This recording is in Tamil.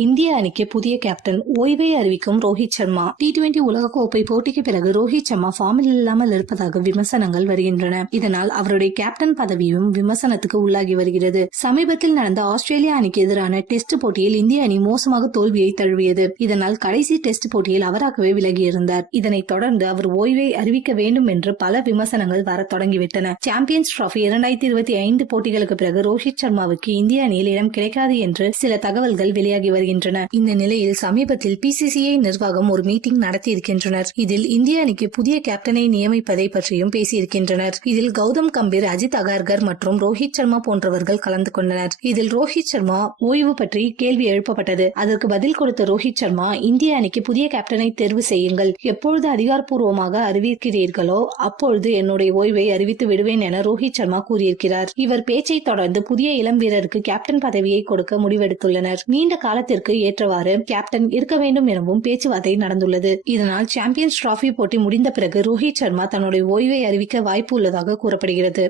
இந்திய அணிக்கு புதிய கேப்டன், ஓய்வை அறிவிக்கும் ரோஹித் சர்மா. T20 உலகக்கோப்பை போட்டிக்கு பிறகு ரோஹித் சர்மா ஃபார்மில் இல்லாமல் இருப்பதாக விமர்சனங்கள் வருகின்றன. இதனால் அவருடைய கேப்டன் பதவியும் விமர்சனத்துக்கு உள்ளாகி வருகிறது. சமீபத்தில் நடந்த ஆஸ்திரேலியா அணிக்கு எதிரான டெஸ்ட் போட்டியில் இந்திய அணி மோசமாக தோல்வியை தழுவியது. இதனால் கடைசி டெஸ்ட் போட்டியில் அவராகவே விலகியிருந்தார். இதனைத் தொடர்ந்து அவர் ஓய்வை அறிவிக்க வேண்டும் என்று பல விமர்சனங்கள் வர தொடங்கிவிட்டன. சாம்பியன்ஸ் டிராபி 2025 போட்டிகளுக்கு பிறகு ரோஹித் சர்மாவுக்கு இந்திய அணியில் இடம் கிடைக்காது என்று சில தகவல்கள் வெளியாகி வருகின்றன. இந்த நிலையில் சமீபத்தில் PCCI நிர்வாகம் ஒரு மீட்டிங் நடத்தியிருக்கின்றனர். இதில் இந்திய அணிக்கு புதிய கேப்டனை நியமிப்பதை பற்றியும் பேசியிருக்கின்றனர். இதில் கௌதம் கம்பீர், அஜித் அகர்கர் மற்றும் ரோஹித் சர்மா போன்றவர்கள் கலந்து கொண்டனர். இதில் ரோஹித் சர்மா ஓய்வு பற்றி கேள்வி எழுப்பப்பட்டது. அதற்கு பதில் கொடுத்த ரோஹித் சர்மா, இந்திய அணிக்கு புதிய கேப்டனை தேர்வு செய்யுங்கள். எப்பொழுது அதிகாரப்பூர்வமாக அறிவிக்கிறீர்களோ அப்பொழுது என்னுடைய ஓய்வை அறிவித்து விடுவேன் என ரோஹித் சர்மா கூறியிருக்கிறார். இவர் பேச்சை தொடர்ந்து புதிய இளம் வீரருக்கு கேப்டன் பதவியை கொடுக்க முடிவெடுத்துள்ளனர். நீண்ட காலத்திற்கு ஏற்றவாறு கேப்டன் இருக்க வேண்டும் எனவும் பேச்சுவார்த்தை நடந்துள்ளது. இதனால் சாம்பியன்ஸ் டிராபி போட்டி முடிந்த பிறகு ரோஹித் சர்மா தன்னுடைய ஓய்வை அறிவிக்க வாய்ப்பு உள்ளதாக கூறப்படுகிறது.